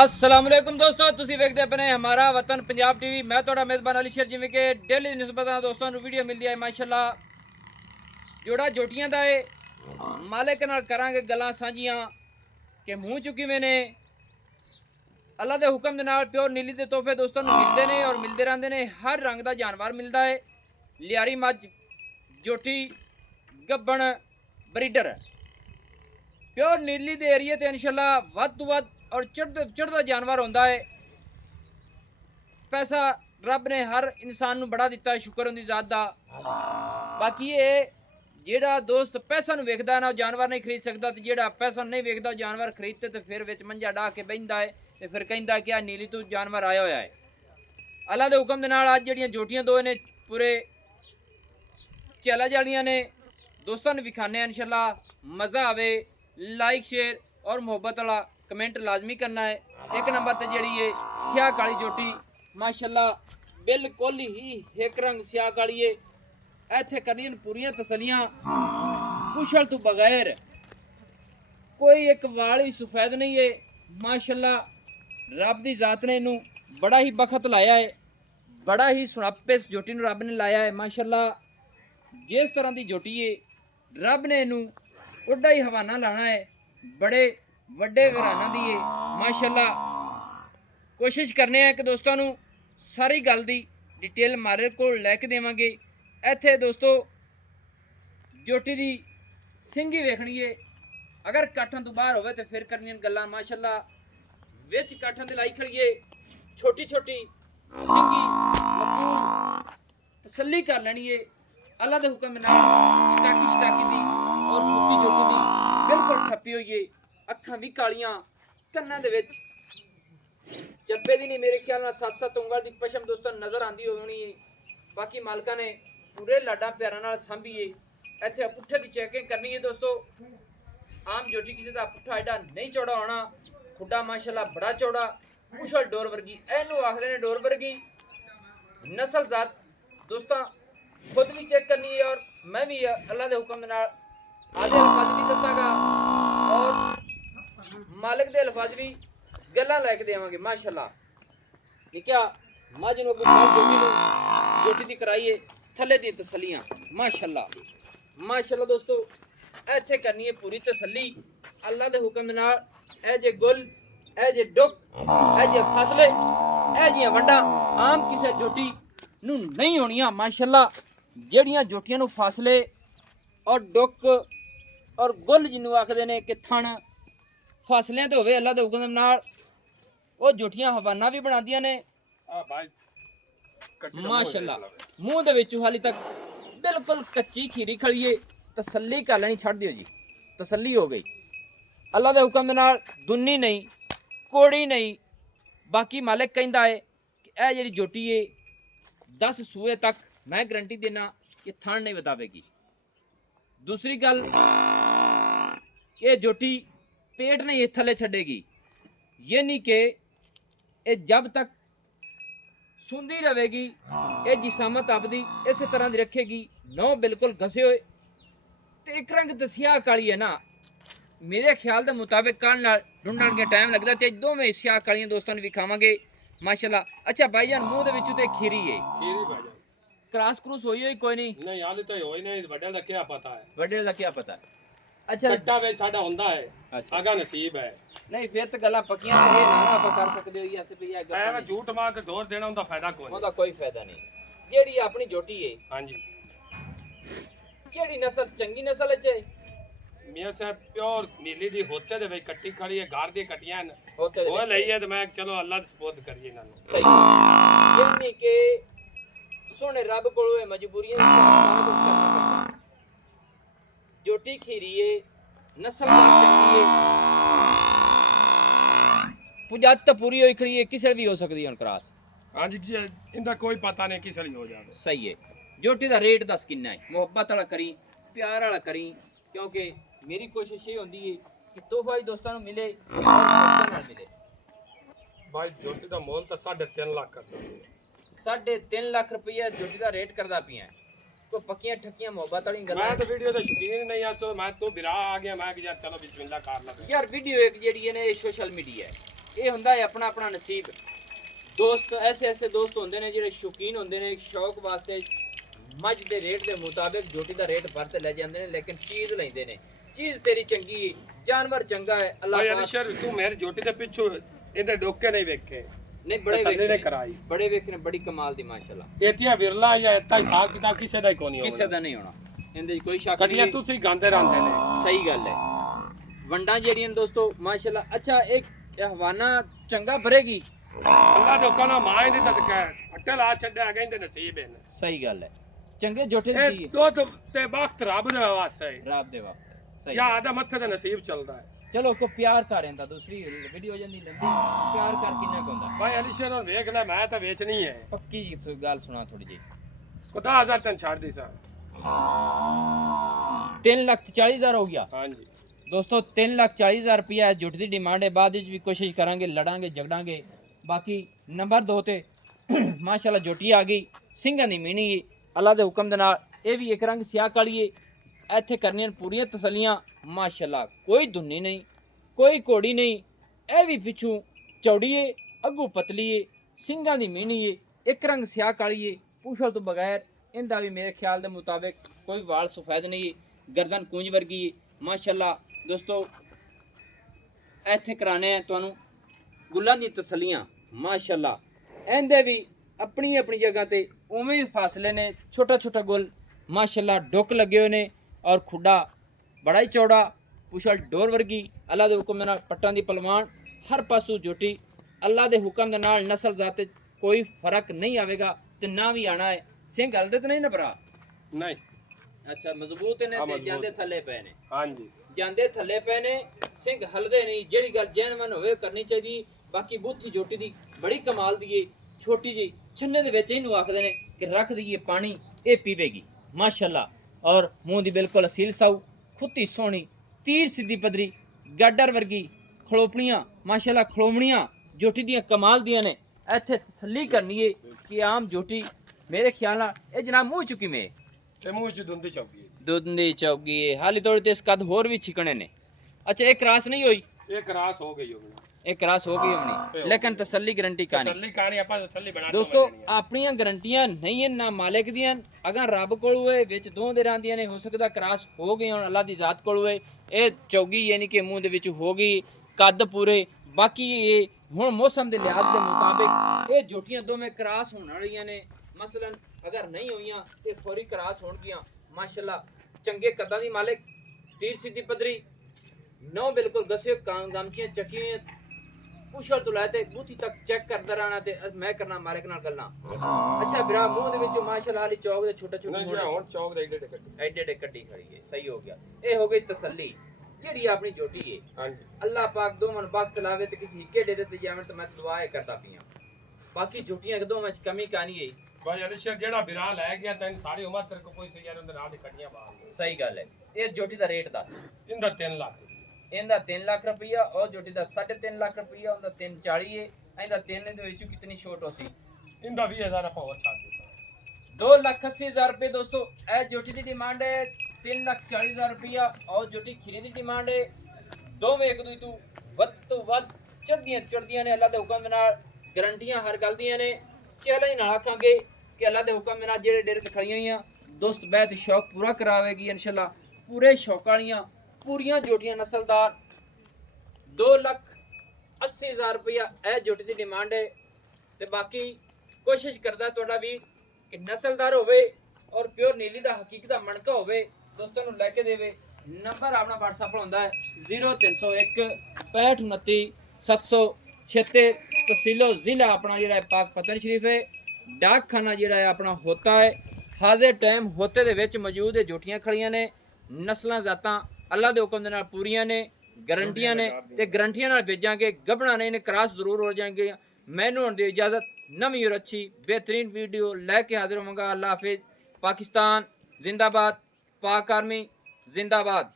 अस्सलाम वालेकुम दोस्तों, ਤੁਸੀਂ ਵੇਖਦੇ ਆਪਣੇ ਹਮਾਰਾ ਵਤਨ ਪੰਜਾਬ ਟੀਵੀ। ਮੈਂ ਤੁਹਾਡਾ ਮੇਜ਼ਬਾਨ ਅਲੀ ਸ਼ੇਰ। ਜਿਵੇਂ ਕਿ ਡੇਲੀ ਨਿਸਬਤਾਂ ਦੋਸਤਾਂ ਨੂੰ ਵੀਡੀਓ ਮਿਲਦੀ ਹੈ ਮਾਸ਼ਾਅੱਲਾ, ਜੋੜਾ ਜੋਟੀਆਂ ਦਾ ਏ ਮਾਲਕ ਨਾਲ ਕਰਾਂਗੇ ਗੱਲਾਂ ਸਾਂਝੀਆਂ ਕਿ ਮੂੰਹ ਚੁੱਕੀਵੇਂ ਨੇ। ਅੱਲਾ ਦੇ ਹੁਕਮ ਦੇ ਨਾਲ ਪਿਓਰ ਨੀਲੀ ਦੇ ਤੋਹਫੇ ਦੋਸਤਾਂ ਨੂੰ ਮਿਲਦੇ ਨੇ ਔਰ ਮਿਲਦੇ ਰਹਿੰਦੇ ਨੇ। ਹਰ ਰੰਗ ਦਾ ਜਾਨਵਰ ਮਿਲਦਾ ਹੈ। ਲਿਆਰੀ ਮੱਝ, ਜੋਟੀ, ਗੱਬਣ, ਬਰੀਡਰ ਪਿਓਰ ਨੀਲੀ ਦੇ ਏਰੀਏ ਤੇ ਇਨਸ਼ਾਅੱਲਾ ਵੱਧ ਤੋਂ ਵੱਧ और चढ़ता जानवर होंदा है। पैसा रब ने हर इंसान नूं बड़ा दिता है, शुक्र उनकी ज़ात दा। बाकी ये जेड़ा दोस्त पैसा नूं वेखदा ना जानवर नहीं खरीद सकता, ते जेड़ा पैसा नहीं वेखदा जानवर खरीदते तो फिर विच मंजा डाह के बहिंदा है ते फिर कहिंदा कि आ नीली तू जानवर आया होया है। अल्लाह दे हुक्म दे नाल अज जेड़ियां जोटियां दो ने पूरे चैलेंज वालियां ने दोस्तां नूं विखाने इंशाअल्लाह। मज़ा आवे, लाइक शेयर और मुहब्बत वाला कमेंट लाजमी करना है। एक नंबर ते जेड़ी है स्याह काली जोटी माशाअल्लाह बिल्कुल ही एक रंग स्याह काली है। इत्थे करनियां पूरियां तसलियां पुछल तो बगैर, कोई एक वाल भी सफेद नहीं है माशाअल्लाह। रब दी जात ने इनू बड़ा ही बखत लाया है, बड़ा ही सुनापे इस जोटी नू रब ने लाया है माशाअल्लाह। जिस तरह की जोटी है रब ने इनू उड्डा ही हवाना लाना है, बड़े ਵੱਡੇ ਘਰਾਣਾ ਦੀ ਏ ਮਾਸ਼ਾਅੱਲਾ। ਕੋਸ਼ਿਸ਼ ਕਰਨੇ ਆ ਕਿ ਦੋਸਤਾਂ ਨੂੰ ਸਾਰੀ ਗੱਲ ਦੀ ਡਿਟੇਲ ਮਾਰੇ ਕੋਲ ਲੈ ਕੇ ਦੇਵਾਂਗੇ। ਇੱਥੇ ਦੋਸਤੋ ਜੋਟੀ ਦੀ ਸਿੰਗੀ ਵੇਖਣੀ ਏ, ਅਗਰ ਕਾਠਾਂ ਤੋਂ ਬਾਹਰ ਹੋਵੇ ਤੇ ਫਿਰ ਕਰਨੀਆਂ ਗੱਲਾਂ ਮਾਸ਼ਾਅੱਲਾ। ਵਿੱਚ ਕਾਠਾਂ ਦੇ ਲਾਈ ਖੜੀਏ ਛੋਟੀ ਛੋਟੀ ਸਿੰਗੀ ਮਕੂਲ ਤਸੱਲੀ ਕਰ ਲੈਣੀ ਏ ਅੱਲਾ ਦੇ ਹੁਕਮ ਨਾਲ। ਸਟਾਕੀ ਦੀ ਔਰ ਮੁੱਕੀ ਜੋਟੀ ਦੀ ਬਿਲਕੁਲ ਠੱਪੀ ਹੋਈ ਏ। ਅੱਖਾਂ ਵੀ ਕਾਲੀਆਂ, ਕੰਨਾਂ ਦੇ ਵਿੱਚ ਚੱਬੇ ਦੀ ਨਹੀਂ, ਮੇਰੇ ਖਿਆਲ ਨਾਲ 7-7 ਉਂਗਲ ਦੀ ਪਸ਼ਮ ਦੋਸਤਾਂ ਨਜ਼ਰ ਆਂਦੀ ਹੋਣੀ ਹੈ। ਬਾਕੀ ਮਾਲਕਾਂ ਨੇ ਪੂਰੇ ਲਾਡਾ ਪਿਆਰਾਂ ਨਾਲ ਸਾਂਭੀਏ। ਇੱਥੇ ਪੁੱਠੇ ਦੀ ਚੈਕਿੰਗ ਕਰਨੀ ਹੈ ਦੋਸਤੋ। ਆਮ ਜੋਟੀ ਕਿਸੇ ਦਾ ਪੁੱਠਾ ਐਡਾ ਨਹੀਂ ਚੌੜਾ ਹੋਣਾ, ਖੁੱਡਾ ਮਾਸ਼ਾਅੱਲਾ ਬੜਾ ਚੌੜਾ, ਪੁਛਲ ਡੋਰ ਵਰਗੀ, ਇਹਨੂੰ ਆਖਦੇ ਨੇ ਡੋਰ ਵਰਗੀ ਨਸਲ ਜ਼ਾਤ ਦੋਸਤਾਂ। ਖੁਦ ਵੀ ਚੈੱਕ ਕਰਨੀ ਹੈ ਔਰ ਮੈਂ ਵੀ ਅੱਲਾ ਦੇ ਹੁਕਮ ਦੇ ਨਾਲ ਆਦੇ ਅਲਫਾਜ਼ ਵੀ ਦੱਸਾਂਗਾ ਔਰ मालिक दे अल्फाज भी गल्लां लैके देवांगे माशाअल्लाह। ठीक है, मझ नूं जोटी दी कराइए थल्ले दी तसलियां माशाअल्लाह माशाअल्लाह। दोस्तों इत्थे करनी है पूरी तसल्ली अल्लाह दे हुक्म दे नाल। ए जे गुल, ए जे डुक, ए जे फसले, ए जियां वंडा आम किसी जोटी नूं नहीं होणियां माशाअल्लाह। जेड़ियां जोटियां नूं फसले और डुक और गुल जिन्नू आखदे ने कि थण ਫਸਲਿਆਂ ਤੇ ਹੋਵੇ ਅੱਲਾ ਦੇ ਹੁਕਮ ਨਾਲ, ਉਹ ਜੋਟੀਆਂ ਹਵਾਨਾ ਵੀ ਬਣਾਉਂਦੀਆਂ ਨੇ ਮਾਸ਼ਾਅੱਲਾ। ਮੂੰਹ ਦੇ ਵਿੱਚੋਂ ਹਾਲੀ ਤੱਕ ਬਿਲਕੁਲ ਕੱਚੀ ਖੀਰੀ ਖਲੀਏ, ਤਸੱਲੀ ਕਰ ਲੈਣੀ, ਛੱਡ ਦਿਓ ਜੀ, ਤਸੱਲੀ ਹੋ ਗਈ ਅੱਲਾ ਦੇ ਹੁਕਮ ਦੇ ਨਾਲ। ਦੁੰਨੀ ਨਹੀਂ, ਕੋੜੀ ਨਹੀਂ। ਬਾਕੀ ਮਾਲਕ ਕਹਿੰਦਾ ਹੈ ਕਿ ਇਹ ਜਿਹੜੀ ਜੋਟੀ ਹੈ 10 ਸੂਏ ਤੱਕ ਮੈਂ ਗਰੰਟੀ ਦੇਣਾ ਕਿ ਥਣ ਨਹੀਂ ਬਤਾਵੇਗੀ। दूसरी गल ये जोटी पेट नहीं थले छड़ेगी, ये नहीं कि ये जब तक सुंदी रहेगी ये जिसामत आपदी इस तरह की रखेगी। नौ बिल्कुल घसे हुए तो एक रंग तो स्याह काली है ना, मेरे ख्याल के मुताबिक काल नाल ढूंढण के टाइम लगता तो दोवें स्याह कालियां दोस्तों ने विखावांगे माशाअल्लाह। अच्छा भाईजान मूँह दे विचों ते खीरी है, खीरी भाईजान क्रॉस क्रूस होई होई कोई नहीं? नहीं हाले तो होई नहीं, वड्डे दा क्या पता है, वड्डे दा क्या पता है। अच्छा कट्टा वे साडा हुंदा है, अच्छा आगा नसीब है। नहीं फिर तो गल्लां पक्कियां ये ना आप कर सकदे हो या ऐसे पे या मैं झूठ मार के ढोर देना उनका फायदा कोई, ओदा कोई फायदा नहीं। जेड़ी अपनी जोटी है हां जी, केड़ी नस्ल चंगी नस्ल है मियां साहब? प्योर नीली दी होते दे वे कट्टी खड़ी है, गार दी कटियां होते वो लई है तो मैं चलो अल्लाह दे सपोर्ट करिए इन्हां नु। सही यानी के सोने रब कोलों मजबूरियां सारा कुछ करना पड़ता। जोटी खीरी है, नस्ल चंगी है, पुजात तो पूरी होई खड़ी है, किसे भी हो सकती है क्रॉस। हां जी इंदा कोई पता नहीं किसे हो जावे। सही है। जोटी दा रेट दस किन्ना है? मोहब्बत वाला करी, प्यार वाला करी, क्योंकि मेरी कोशिश ये होंदी है कि तोहफा दोस्तां नूं मिले और मिले। भाई जोटी दा मोल तो 3.5 लाख करदा, 3.5 लाख रुपया जोटी का रेट करदा पिया। तो पक्कियां ठक्कियां मोहब्बत वाली गल्लां। मैं तो वीडियो दा शौकीन नहीं आ, तो मैं तो बिरा आ गया, मैं कि यार चलो बिस्मिल्लाह कर ला यार। वीडियो एक जेडी है ने सोशल मीडिया है, ਇਹ ਹੁੰਦਾ ਹੈ ਆਪਣਾ ਆਪਣਾ ਨਸੀਬ। ਦੋਸਤ ਐਸੇ ਦੋਸਤ ਹੁੰਦੇ ਨੇ ਜਿਹੜੇ ਸ਼ੌਕੀਨ ਹੁੰਦੇ ਨੇ, ਸ਼ੌਕ ਵਾਸਤੇ ਮੱਝ ਦੇ ਰੇਟ ਦੇ ਮੁਤਾਬਿਕ ਝੋਟੀ ਦਾ ਰੇਟ ਭਰ ਤੇ ਲੈ ਜਾਂਦੇ ਨੇ, ਲੇਕਿਨ ਚੀਜ਼ ਲੈਂਦੇ ਨੇ। ਚੀਜ਼ ਤੇਰੀ ਚੰਗੀ ਹੈ, ਜਾਨਵਰ ਚੰਗਾ ਹੈ, ਅੱਲਾਹ ਯਾਨੀ ਸ਼ਰ ਤੂੰ ਮੇਰੀ ਝੋਟੀ ਦੇ ਪਿੱਛੋਂ ਇਹਦੇ ਡੋਕੇ ਨਹੀਂ ਵੇਖੇ? ਨਹੀਂ, ਬੜੇ ਤਸੱਲੀ ਨੇ ਵੇਖੇ, ਕਰਾਈ। ਬੜੇ ਵੇਖੇ ਨੇ, ਬੜੀ ਕਮਾਲ ਦੀ ਮਾਸ਼ਾਅੱਲਾ। ਇਤਿਆ ਵਿਰਲਾ ਜਾਂ ਇਤਾ ਹਿਸਾਬ ਕਿਤਾਬ ਕਿਸੇ ਦਾ ਹੀ ਕੋਈ ਨਹੀਂ ਕਿਸੇ ਦਾ ਨਹੀਂ ਹੋਣਾ, ਇਹਦੇ 'ਚ ਕੋਈ ਸ਼ੱਕ ਕਟੀਆਂ ਨਹੀਂ। ਤੁਸੀਂ ਗਾਂਦੇ ਰਹਿੰਦੇ ਨੇ। ਸਹੀ ਗੱਲ ਹੈ। ਵੰਡਾਂ ਜਿਹੜੀਆਂ ਨੇ ਦੋਸਤੋ ਮਾਸ਼ਾਅੱਲਾ, ਅੱਛਾ ਇੱਕ ਹਵਾਨਾ ਚੰਗਾ ਭਰੇਗੀ। ਅੱਲਾ ਜੋ ਕਹਣਾ ਮਾਂ ਦੀ ਤਦਕਾ ਅੱਟੇ ਲਾ ਛੱਡਿਆ ਕਹਿੰਦੇ ਨਸੀਬ ਹੈ। ਸਹੀ ਗੱਲ ਹੈ। ਚੰਗੇ ਜੋਟੇ ਦੀ ਇਹ ਦੁੱਧ ਤੇ ਵਕਤ ਰੱਬ ਦੇ ਵਾਸਤੇ ਹੈ, ਰਾਤ ਦੇ ਵਕਤ। ਸਹੀ ਜਾਂ ਆਦਾ ਮੱਥੇ ਤੇ ਨਸੀਬ ਚੱਲਦਾ ਹੈ। ਚਲੋ ਕੋ ਪਿਆਰ ਕरें ਤਾਂ ਦੂਸਰੀ ਵੀਡੀਓ ਜਾਂਦੀ ਲੰਬੀ, ਪਿਆਰ ਕਰ ਕਿੰਨਾ ਹੁੰਦਾ ਭਾਈ ਅਲੀ ਸ਼ਰ ਨੂੰ ਵੇਖ ਲੈ, ਮੈਂ ਤਾਂ ਵੇਚਣੀ ਹੈ। ਪੱਕੀ ਜੀ ਗੱਲ ਸੁਣਾ ਥੋੜੀ ਜੀ। ਖੁਦਾ 1000 ਤਨ ਛੱਡ ਦੀ ਸਾਂ। 3,40,000 ਹੋ ਗਿਆ ਹਾਂਜੀ ਦੋਸਤੋ, 3,40,000 ਰੁਪਇਆ ਜੁੱਟ ਦੀ ਡਿਮਾਂਡ ਹੈ। ਬਾਅਦ ਵਿੱਚ ਵੀ ਕੋਸ਼ਿਸ਼ ਕਰਾਂਗੇ, ਲੜਾਂਗੇ ਝਗੜਾਂਗੇ। ਬਾਕੀ ਨੰਬਰ 2 ਤੇ ਮਾਸ਼ਾਅੱਲਾ ਜੋਟੀ ਆ ਗਈ, ਸਿੰਘਾਂ ਦੀ ਮੀਣੀ ਅੱਲਾ ਦੇ ਹੁਕਮ ਦੇ ਨਾਲ। ਇਹ ਵੀ ਇੱਕ ਰੰਗ ਸਿਆਹ ਕਾਲੀ ਹੈ। ਇੱਥੇ ਕਰਨੀਆਂ ਪੂਰੀਆਂ ਤਸੱਲੀਆਂ ਮਾਸ਼ਾਅੱਲਾ, ਕੋਈ ਧੁੰਨੀ ਨਹੀਂ, ਕੋਈ ਕੋੜੀ ਨਹੀਂ। ਇਹ ਵੀ ਪਿੱਛੋਂ ਚੌੜੀ ਏ, ਅੱਗੋਂ ਪਤਲੀ ਏ, ਸਿੰਘਾਂ ਦੀ ਮੀਣੀ ਏ, ਇੱਕ ਰੰਗ ਸਿਆਹ ਕਾਲੀ ਏ। ਪੁਛਲ ਤੋਂ ਬਗੈਰ ਇਹਦਾ ਵੀ ਮੇਰੇ ਖਿਆਲ ਦੇ ਮੁਤਾਬਿਕ ਕੋਈ ਵਾਲ ਸਫੈਦ ਨਹੀਂ ਏ, ਗਰਦਨ ਕੂੰਜ ਵਰਗੀ ਏ ਮਾਸ਼ਾਅੱਲਾ। ਦੋਸਤੋ ਇੱਥੇ ਕਰਾਣੇ ਆ ਤੁਹਾਨੂੰ ਗੁੱਲਾਂ ਦੀ ਤਸੱਲੀਆਂ ਮਾਸ਼ਾਅੱਲਾ। ਇਹਦੇ ਵੀ ਆਪਣੀ ਆਪਣੀ ਜਗ੍ਹਾ ਤੇ ਉਵੇਂ ਵੀ ਫਾਸਲੇ ਨੇ, ਛੋਟਾ ਛੋਟਾ ਗੁੱਲ ਮਾਸ਼ਾਅੱਲਾ, ਡੁੱਕ ਲੱਗੇ ਹੋਏ ਨੇ ਔਰ ਖੁੱਡਾ ਬੜਾ ਹੀ ਚੌੜਾ, ਪੁਛਲ ਡੋਰ ਵਰਗੀ। ਅੱਲਾ ਦੇ ਹੁਕਮ ਦੇ ਨਾਲ ਪੱਟਾਂ ਦੀ ਪਹਿਲਵਾਨ, ਹਰ ਪਾਸੋਂ ਜੋਟੀ। ਅੱਲਾ ਦੇ ਹੁਕਮ ਦੇ ਨਾਲ ਨਸਲ ਜ਼ਾਤ ਕੋਈ ਫਰਕ ਨਹੀਂ ਆਵੇਗਾ ਤੇ ਨਾ ਵੀ ਆਣਾ ਹੈ। ਸਿੰਘ ਹਲਦੇ ਤੇ ਨਹੀਂ ਨਾ ਭਰਾ? ਨਹੀਂ। ਅੱਛਾ, ਮਜ਼ਬੂਤ ਨੇ ਤੇ ਜਾਂਦੇ ਥੱਲੇ ਪਏ ਨੇ। ਹਾਂਜੀ ਜਾਂਦੇ ਥੱਲੇ ਪਏ ਨੇ, ਸਿੰਘ ਹਲਦੇ ਨਹੀਂ। ਜਿਹੜੀ ਗੱਲ ਜੈਨਮਨ ਹੋਵੇ ਕਰਨੀ ਚਾਹੀਦੀ। ਬਾਕੀ ਬੁੱਥੀ ਜੋਟੀ ਦੀ ਬੜੀ ਕਮਾਲ ਦੀ ਏ, ਛੋਟੀ ਜੀ ਛੰਨੇ ਦੇ ਵਿੱਚ ਇਹਨੂੰ ਆਖਦੇ ਨੇ ਕਿ ਰੱਖ ਦਈਏ ਪਾਣੀ, ਇਹ ਪੀਵੇਗੀ ਮਾਸ਼ਾਅੱਲਾ। ਔਰ ਮੂੰਹ ਦੀ ਬਿਲਕੁਲ ਅਸੀਲ ਸਾਊ, ਖੁੱਤੀ ਸੋਹਣੀ, ਤੀਰ ਸਿੱਧੀ ਪਦਰੀ, ਗਾਡਰ ਵਰਗੀ ਖਲੋਪਣੀਆਂ ਮਾਸ਼ਾਅੱਲਾ, ਖਲੋਮਣੀਆਂ ਜੋਟੀ ਦੀਆਂ ਕਮਾਲ ਦੀਆਂ ਨੇ। ਇੱਥੇ ਤਸੱਲੀ ਕਰਨੀ ਏ ਕਿ ਆਮ ਜੋਟੀ ਮੇਰੇ ਖਿਆਲ ਨਾਲ ਇਹ ਜਨਾਬ ਮੂੰਹ ਚੁੱਕੀ ਮੇ ਤੇ ਮੂੰਹ ਚ ਦੁੰਦੀ ਚੌਕੀ ਦੁੱਧ ਦੀ ਚੌਗੀ ਏ। ਹਾਲੀ ਥੋੜੀ ਤੇ ਇਸ ਕੱਦ ਹੋਰ ਵੀ ਛਿਕਣੇ ਨੇ। ਅੱਛਾ, ਇਹ ਕਰਾਸ ਨਹੀਂ ਹੋਈ? ਇਹ ਕਰਾਸ ਹੋ ਗਈ ਹੋਣੀ, ਇਹ ਕਰਾਸ ਹੋ ਗਈ ਹੋਣੀ, ਲੇਕਿਨ ਤਸੱਲੀ ਗਰੰਟੀ ਕਾਣੀ। ਤਸੱਲੀ ਕਹਾਣੀ ਆਪਾਂ ਤਸੱਲੀ ਬਣਾ ਦੋਸਤੋ ਆਪਣੀਆਂ ਗਰੰਟੀਆਂ ਨਹੀਂ ਨਾ ਮਾਲਿਕ ਦੀਆਂ, ਅਗਰ ਰੱਬ ਕੋਲ ਹੋਏ ਵਿੱਚ ਦੋ ਦੇ ਰਹਿੰਦੀਆਂ ਨੇ। ਹੋ ਸਕਦਾ ਕਰਾਸ ਹੋ ਗਈ ਹੁਣ ਅੱਲਾ ਦੀ ਜ਼ਾਤ ਕੋਲ ਹੋਏ। ਇਹ ਚੌਗੀ ਯਾਨੀ ਕਿ ਮੂੰਹ ਦੇ ਵਿੱਚ ਹੋ ਗਈ, ਕੱਦ ਪੂਰੇ। ਬਾਕੀ ਇਹ ਹੁਣ ਮੌਸਮ ਦੇ ਲਿਹਾਜ਼ ਦੇ ਮੁਤਾਬਿਕ ਇਹ ਜੋਟੀਆਂ ਦੋਵੇਂ ਕਰਾਸ ਹੋਣ ਵਾਲੀਆਂ ਨੇ। ਮਸਲਨ ਅਗਰ ਨਹੀਂ ਹੋਈਆਂ ਤੇ ਫੌਰੀ ਕਰਾਸ ਹੋਣਗੀਆਂ ਮਾਸ਼ਾਅੱਲਾ। ਚੰਗੇ ਕੱਦਾਂ ਦੀ ਮਾਲਿਕ, ਤੀਰ ਸਿੱਧੀ ਪਦਰੀ, ਨੋ ਬਿਲਕੁਲ ਗਸੇ ਗਮਚੀਆਂ ਚੱਕੀ ਹੋਈਆਂ। ਪੁਛਲ ਤੋਂ ਲੈ ਤੇ ਬੂਥੀ ਤੱਕ ਚੈੱਕ ਕਰਦਾ ਰਹਿਣਾ ਤੇ ਮੈਂ ਕਰਨਾ ਮਾਲਿਕ ਨਾਲ ਗੱਲਾਂ। ਅੱਛਾ ਵੀਰਾ, ਮੂੰਹ ਦੇ ਵਿੱਚੋਂ ਮਾਸ਼ਾਅੱਲਾ ਹਾਲੀ ਚੌਕ ਦੇ ਛੋਟੇ ਛੋਟੇ ਹੁਣ ਚੌਕ ਦੇ ਐਡੇ ਕੱਢੀ ਖੜੀ ਹੈ। ਸਹੀ ਹੋ ਗਿਆ। ਇਹ ਹੋ ਗਈ ਤਸੱਲੀ ਜਿਹੜੀ ਆਪਣੀ ਜੋਟੀ ਹੈ। ਹਾਂਜੀ ਅੱਲਾਹ ਪਾਕ ਦੋਵਾਂ ਨੂੰ ਬਖਤ ਲਾਵੇ ਤੇ ਕਿਸੇ ਹਿੱਕੇ ਡੇਰੇ ਤੇ ਜਾਵਣ ਤੇ ਮੈਂ ਦੁਆ ਕਰਦਾ ਪਿਆ। ਬਾਕੀ ਜੋਟੀਆਂ ਇੱਕ ਦੋਵਾਂ ਵਿੱਚ ਕਮੀ ਕਾਨੀ ਹੈ। ਭਾਈ ਅਨਸ਼ਰ ਜਿਹੜਾ ਬਿਰਾ ਲੈ ਗਿਆ ਤੈਨੂੰ ਸਾਰੀ ਉਮਰ ਤੇਰੇ ਕੋ ਕੋਈ ਸਯਾਰ ਉਹਦੇ ਨਾਲ ਦੀ ਕੱਟੀਆਂ ਬਾਹਰ। ਸਹੀ ਗੱਲ ਹੈ। ਇਹ ਜੋਟੀ ਦਾ ਰੇਟ ਦੱਸ। ਇਹਦਾ 3 ਲੱਖ, ਇਹਦਾ 3 ਲੱਖ ਰੁਪਈਆ, ਉਹ ਜੋਟੀ ਦਾ 3.5 ਲੱਖ ਰੁਪਈਆ, ਉਹਦਾ 340 ਹੈ। ਇਹਦਾ 3 ਦੇ ਵਿੱਚੋਂ ਕਿਤਨੀ ਛੋਟ ਹੋ ਸੀ? ਇਹਦਾ 20,000 ਆਪਾਂ ਹੋਰ ਛੱਡ ਦੇ 2,80,000 ਰੁਪਏ। ਦੋਸਤੋ ਇਹ ਜੋਟੀ ਦੀ ਡਿਮਾਂਡ ਹੈ 3,40,000 ਰੁਪਈਆ, ਔਰ ਜੋਟੀ ਖੀਰੀ ਦੀ ਡਿਮਾਂਡ ਹੈ। ਦੋਵੇਂ ਇੱਕ ਦੂਜੇ ਤੋਂ ਵੱਧ ਚੜਦੀਆਂ ਨੇ। ਅੱਲਾ ਦੇ ਹੁਕਮ ਦੇ ਨਾਲ ਗਰੰਟੀਆਂ ਹਰ ਗੱਲ ਦੀਆਂ ਨੇ। ਚੈਲੰਜ ਨਾਲ ਆਖਾਂਗੇ ਕਿ ਅੱਲਾ ਦੇ ਹੁਕਮ ਦੇ ਨਾਲ ਜਿਹੜੇ ਡੇਰੇ ਤੇ ਖੜੀਆਂ ਹੋਈਆਂ ਦੋਸਤ ਬਹਿਤ ਸ਼ੌਕ ਪੂਰਾ ਕਰਾਵੇਗੀ ਇਨਸ਼ਾਅੱਲਾ। ਪੂਰੇ ਸ਼ੌਕ ਵਾਲੀਆਂ ਪੂਰੀਆਂ ਜੋਟੀਆਂ ਨਸਲਦਾਰ 2,80,000 ਰੁਪਇਆ ਇਹ ਜੋਟੀ ਦੀ ਡਿਮਾਂਡ ਹੈ। ਤੇ ਬਾਕੀ ਕੋਸ਼ਿਸ਼ ਕਰਦਾ ਤੁਹਾਡਾ ਵੀ ਕਿ ਨਸਲਦਾਰ ਹੋਵੇ ਔਰ ਪਿਓਰ ਨੀਲੀ ਦਾ ਹਕੀਕਤ ਦਾ ਮਣਕਾ ਹੋਵੇ, ਦੋਸਤਾਂ ਨੂੰ ਲੈ ਕੇ ਦੇਵੇ। ਨੰਬਰ ਆਪਣਾ WhatsApp ਹੁੰਦਾ ਹੈ 0301 6529 776। तहसीलो ज़िला अपना जो है पाक फतन शरीफ है। डाक खाना जो है अपना होता है। हाजिर टाइम होते दे विच मौजूद है। जोटियां खड़ियां ने, नस्लां जातां अल्लाह दे हुक्म दे नाल पूरियां ने, गारंटियां ने ते गारंटियां नाल भेजांगे। गबना ने इन्हें क्रॉस जरूर हो जाएंगे। मैनू हुण दी इजाजत, नवीं और अच्छी बेहतरीन वीडियो लैके हाजिर होवांगा। अल्लाह हाफिज़। पाकिस्तान जिंदाबाद, पाक आर्मी जिंदाबाद।